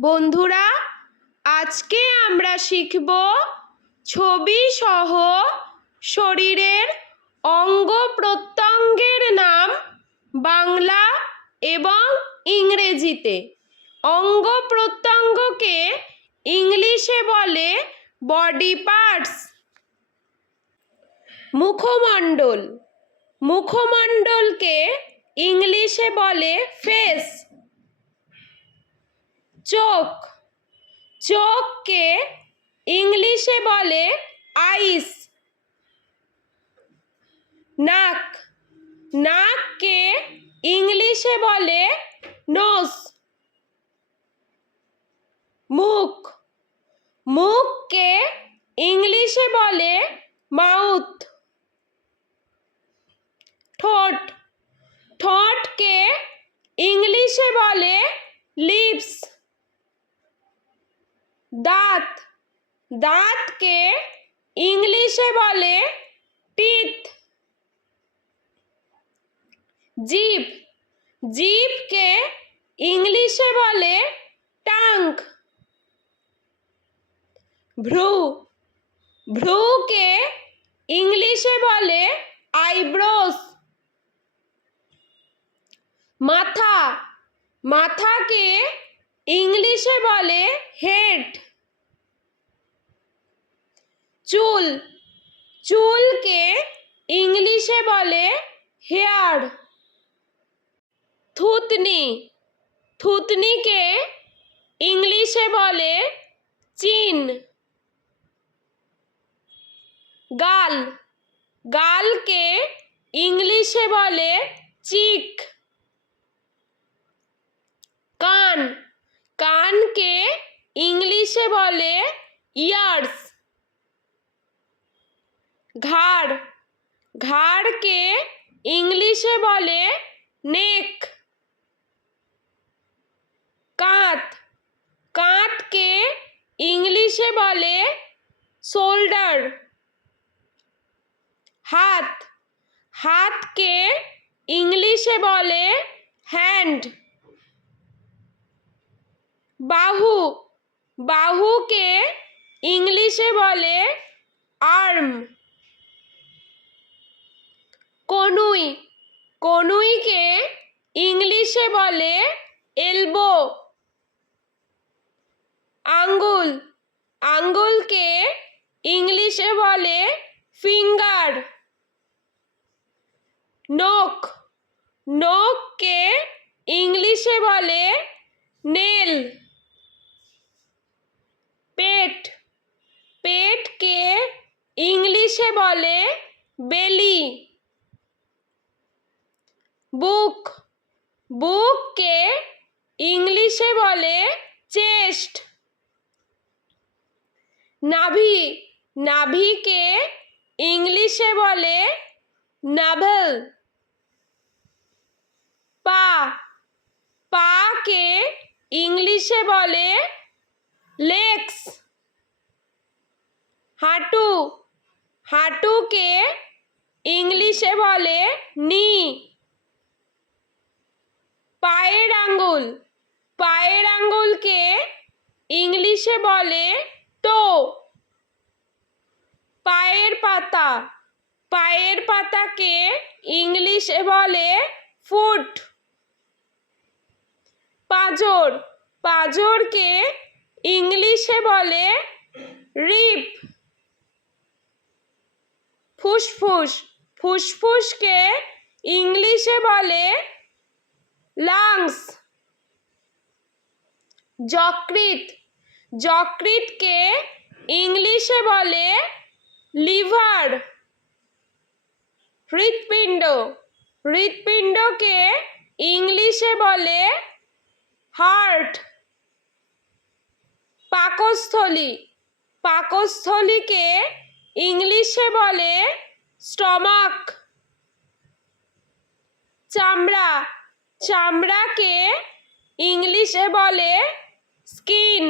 বন্ধুরা, আজকে আমরা শিখব ছবি সহ শরীরের অঙ্গ প্রত্যঙ্গের নাম বাংলা এবং ইংরেজিতে। অঙ্গ প্রত্যঙ্গকে ইংলিশে বলে বডি পার্টস। মুখমণ্ডল, মুখমণ্ডলকে ইংলিশে বলে ফেস। চোখ, চোখকে ইংলিশে বলে আইস। নাক, নাককে ইংলিশে বলে নোজ। মুখ, মুখকে ইংলিশে বলে মাউথ। ঠোঁট, ঠোঁটকে ইংলিশে বলে লিপস। দাঁত, দাঁতকে ইংলিশে বলে টিথ। জিভ, জিভকে ইংলিশে বলে টাঙ্গ। ভ্রু, ভ্রুকে ইংলিশে বলে আইব্রোস। মাথা, মাথাকে ইংলিশে বলে হেড। চুল, চুলকে ইংলিশে বলে হেয়ার। থুতনি, থুতনিকে ইংলিশে বলে চিন। গাল, গালকে ইংলিশে বলে চিক। কান, কানকে ইংলিশে বলে ইয়ার্স। ঘাড়, ঘাড়কে ইংলিশে বলে নেক। কাঁধ, কাঁধকে ইংলিশে বলে শোল্ডার। হাত, হাতকে ইংলিশে বলে হ্যান্ড। বাহু, বাহুকে ইংলিশে বলে আর্ম। কনুই, কনুইকে ইংলিশে বলে এলবো। আঙ্গুল, আঙ্গুলকে ইংলিশে বলে ফিঙ্গার। নখ, নখকে ইংলিশে বলে নেল। পেট, পেটকে ইংলিশে বলে বেলি। বুক, বুককে ইংলিশে বলে চেস্ট। নাভি, নাভিকে ইংলিশে বলে নাভেল। পা, পাকে ইংলিশে বলে লেগস। হাঁটু, হাঁটুকে ইংলিশে বলে নি। পায়ের আঙ্গুল, পায়ের আঙ্গুলকে ইংলিশে বলে টো। পায়ের পাতা, পায়ের পাতাকে ইংলিশে বলে ফুট। পাঁজর, পাঁজরকে ইংলিশে বলে রিপ। ফুসফুস, ফুসফুসকে ইংলিশে বলে লাংস। যকৃৎ, যকৃৎকে ইংলিশে বলে লিভার। হৃৎপিণ্ড, হৃৎপিণ্ডকে ইংলিশে বলে হার্ট। পাকস্থলী, পাকস্থলীকে ইংলিশে বলে স্টমাক। চামড়া, চামড়াকে ইংলিশে বলে স্কিন।